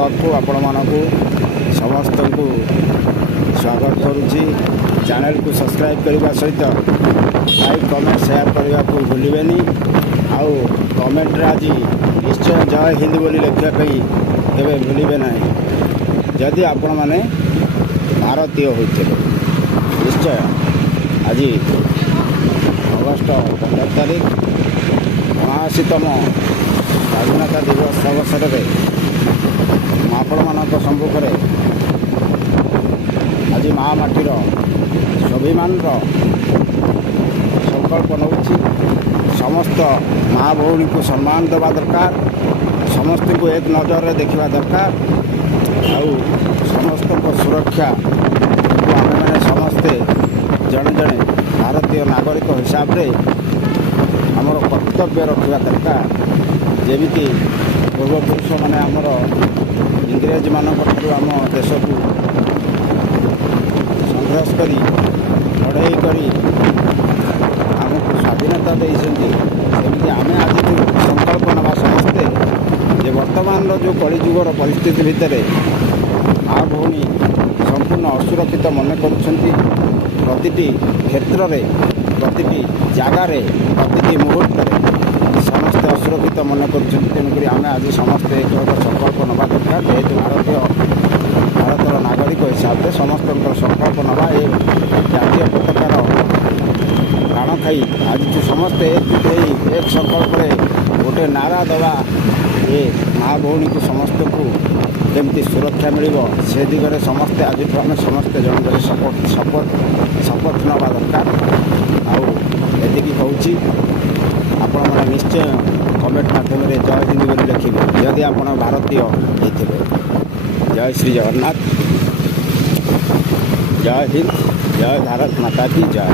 Blog को आपण मानक समस्त को स्वागत करुच्ची। चैनल को सब्सक्राइब करने सहित लाइक कमेंट शेयर करने को भूलें। आउ कमेंट आज निश्चय जय हिंद बोली लिखापी केवे भूलें ना। जदि आपण मैंने भारतीय होते निश्चय आज अगस्ट 15 तारीख 79तम स्वाधीनता दिवस अवसर में आपण मान सम्मुखें आज महामाटीर स्वाभिमान संकल्प नौ समस्त माँ भौणी को सम्मान देवा दरकार। समस्त को एक नजर देखा दरकार। आउ समस्त सुरक्षा को आम मैंने समस्ते जड़े जड़े भारतीय नागरिक हिसाब से आमर कर्तव्य रखा दरकार। जेमिति पूर्वपुरुष मैंने आमर इंग्रेज मानक आम देश को संघर्ष करी लड़ाई करी आमको स्वाधीनता देते आम आज संकल्प नवा समस्ते जे वर्तमान जो कलिजुगर परिस्थिति भितर माँ भौणी संपूर्ण असुरक्षित मन करती क्षेत्र में प्रति जगार प्रति मुहूर्त समस्ते असुरक्षित मन कर आम आज समस्ते एक संकल्प नवा दरकार। जेहेतु भारतर नागरिक हिसाब से समस्त संकल्प नवा ये जातीय पताकार प्राण खाई आज समस्ते एकजुट एक संकल्प गोटे नारा दवा ये माँ भौणी को समस्त को जमी सुरक्षा मिल से दिगरे समस्ते आज आम समस्ते जन शपथ नवा दरकार। आती कहूँ आपण मैंने निश्चय कमेंट माध्यम जय हिंद बोली लिखे जदि आप भारतीय होते। जय श्री जगन्नाथ, जय हिंद, जय भारत माता की जय।